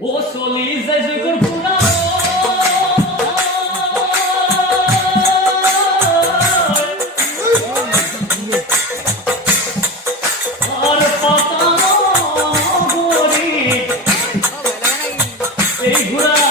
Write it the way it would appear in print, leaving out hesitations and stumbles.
ও চলি যাই জগর পুরা আর পাতা গরি এই ঘোড়া